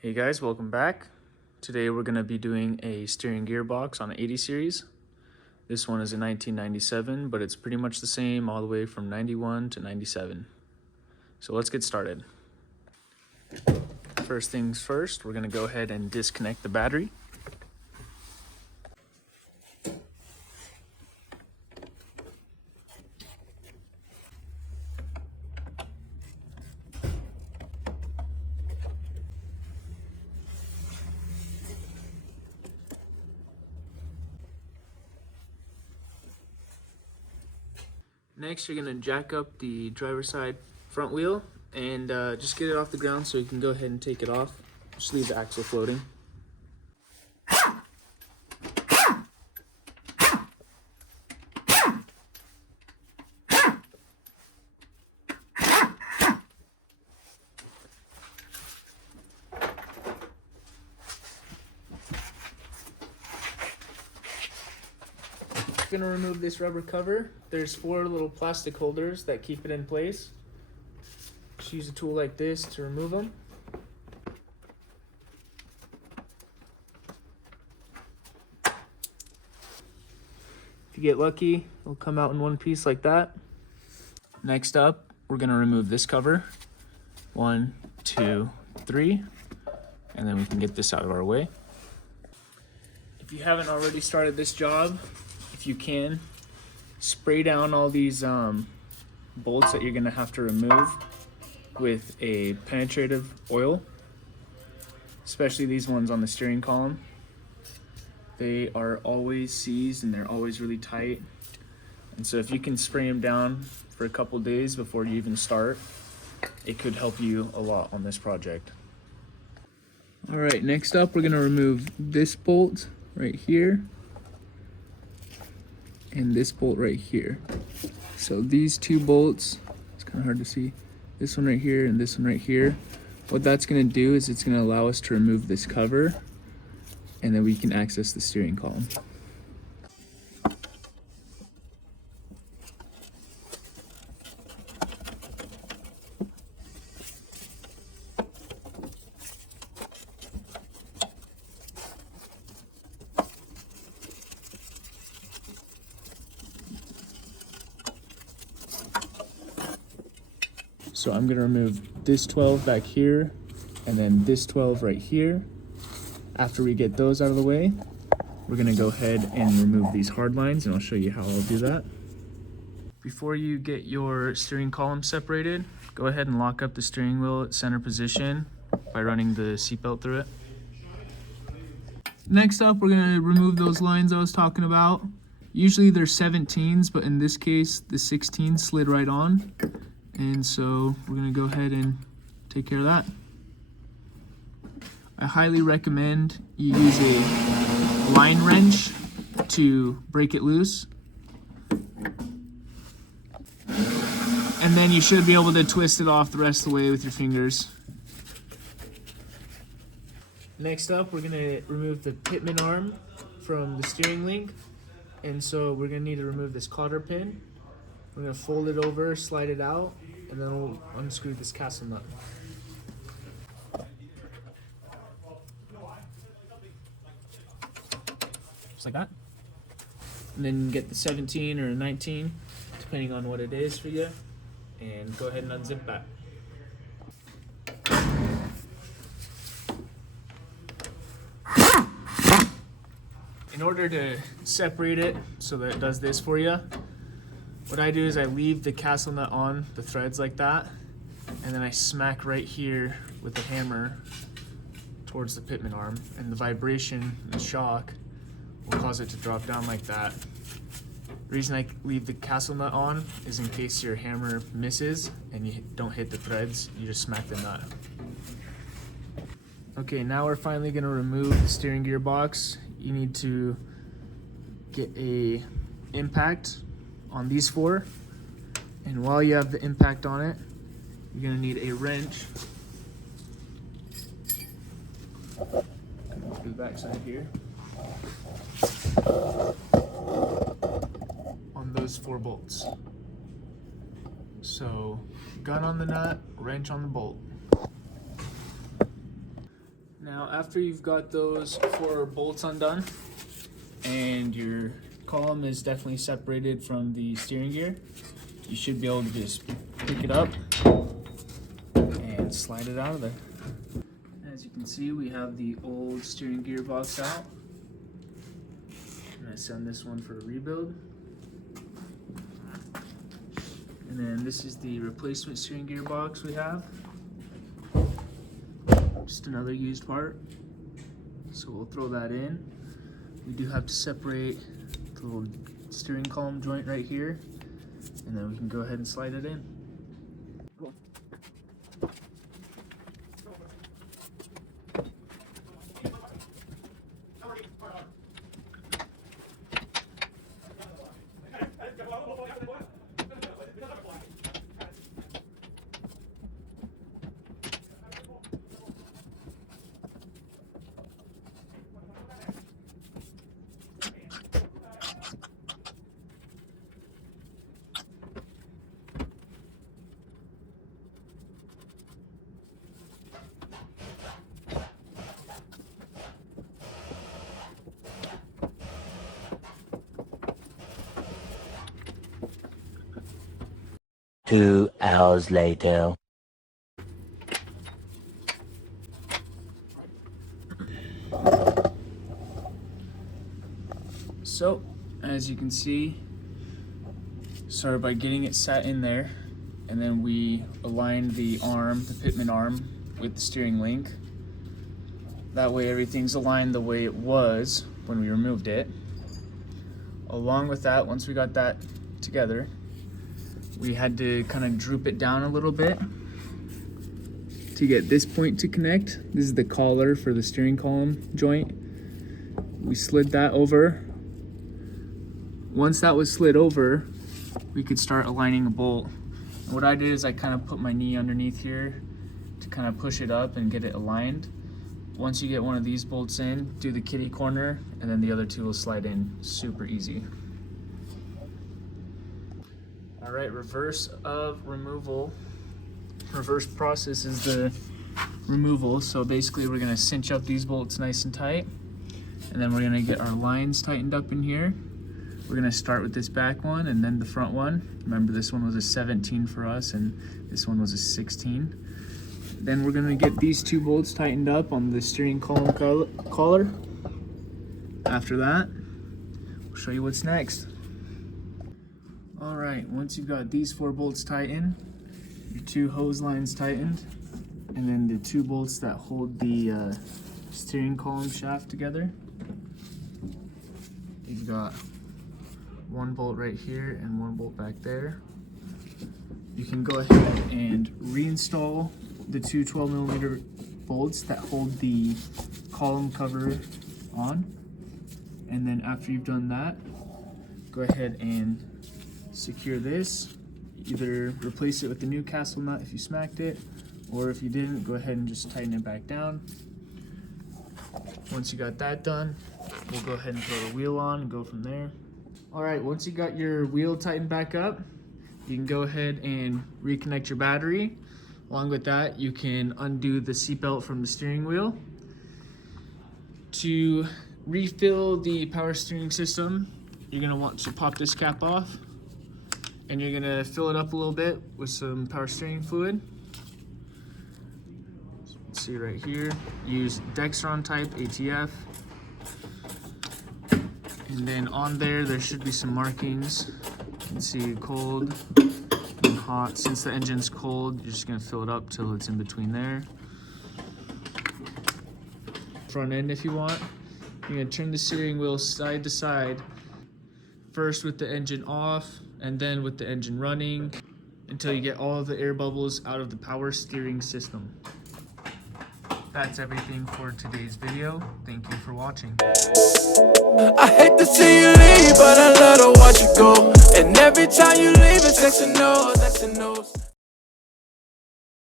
Hey guys, welcome back. Today we're going to be doing a steering gearbox on an 80 series. This one is a 1997, but it's pretty much the same all the way from 91 to 97. So let's get started. First things first, we're going to go ahead and disconnect the battery. Next, you're going to jack up the driver's side front wheel and just get it off the ground so you can go ahead and take it off. Just leave the axle floating. Going to remove this rubber cover. There's 4 little plastic holders that keep it in place. Just use a tool like this to remove them. If you get lucky, it'll come out in one piece like that. Next up, we're going to remove this cover. 1, 2, 3, and then we can get this out of our way. If you haven't already started this job, if you can, spray down all these bolts that you're going to have to remove with a penetrative oil, especially these ones on the steering column. They are always seized and they're always really tight. And so if you can spray them down for a couple days before you even start, it could help you a lot on this project. All right, next up we're going to remove this bolt right here and this bolt right here. So these 2 bolts, it's kind of hard to see, this one right here and this one right here. What that's going to do is it's going to allow us to remove this cover, and then we can access the steering column. So I'm going to remove this 12 back here and then this 12 right here. After we get those out of the way, we're going to go ahead and remove these hard lines, and I'll show you how I'll do that. Before you get your steering column separated, go ahead and lock up the steering wheel at center position by running the seatbelt through it. Next up, we're going to remove those lines I was talking about. Usually they're 17s, but in this case, the 16 slid right on. And so we're going to go ahead and take care of that. I highly recommend you use a line wrench to break it loose. And then you should be able to twist it off the rest of the way with your fingers. Next up, we're going to remove the pitman arm from the steering link. And so we're going to need to remove this cotter pin. We're going to fold it over, slide it out, and then we'll unscrew this castle nut. Just like that. And then get the 17 or 19, depending on what it is for you, and go ahead and unzip that. In order to separate it so that it does this for you, what I do is I leave the castle nut on the threads like that, and then I smack right here with the hammer towards the pitman arm, and the vibration and the shock will cause it to drop down like that. The reason I leave the castle nut on is in case your hammer misses and you don't hit the threads, you just smack the nut. Okay, now we're finally going to remove the steering gearbox. You need to get a impact on these 4, and while you have the impact on it, you're going to need a wrench. Come up to the back side here. On those 4 bolts. So gun on the nut, wrench on the bolt. Now after you've got those 4 bolts undone and your column is definitely separated from the steering gear, you should be able to just pick it up and slide it out of there. As you can see, we have the old steering gear box out. I'm gonna send this one for a rebuild. And then this is the replacement steering gear box we have. Just another used part. So we'll throw that in. We do have to separate the little steering column joint right here, and then we can go ahead and slide it in. Two hours later. So, as you can see, started by getting it set in there, and then we aligned the arm, the pitman arm, with the steering link. That way everything's aligned the way it was when we removed it. Along with that, once we got that together, we had to kind of droop it down a little bit to get this point to connect. This is the collar for the steering column joint. We slid that over. Once that was slid over, we could start aligning a bolt. And what I did is I kind of put my knee underneath here to kind of push it up and get it aligned. Once you get one of these bolts in, do the kitty corner, and then the other 2 will slide in super easy. All right, reverse process is the removal. So basically we're gonna cinch up these bolts nice and tight, and then we're gonna get our lines tightened up in here. We're gonna start with this back one and then the front one. Remember, this one was a 17 for us and this one was a 16. Then we're gonna get these 2 bolts tightened up on the steering column collar. After that, we'll show you what's next. All right, once you've got these 4 bolts tightened, your 2 hose lines tightened, and then the 2 bolts that hold the steering column shaft together. You've got 1 bolt right here and 1 bolt back there. You can go ahead and reinstall the 2 12mm bolts that hold the column cover on. And then after you've done that, go ahead and secure this. Either replace it with the Newcastle nut if you smacked it, or if you didn't, go ahead and just tighten it back down. Once you got that done, we'll go ahead and throw the wheel on and go from there. All right, once you got your wheel tightened back up, you can go ahead and reconnect your battery. Along with that, you can undo the seatbelt from the steering wheel. To refill the power steering system, you're gonna want to pop this cap off, and you're gonna fill it up a little bit with some power steering fluid. So you can see right here, use Dexron type ATF. And then on there should be some markings. You can see cold and hot. Since the engine's cold, you're just gonna fill it up till it's in between there. Front end if you want. You're gonna turn the steering wheel side to side, first with the engine off and then with the engine running, until you get all of the air bubbles out of the power steering system. That's everything for today's video. Thank you for watching. I hate to see you leave, but I love to watch you go. And every time you leave, it's X and O's, X and O's.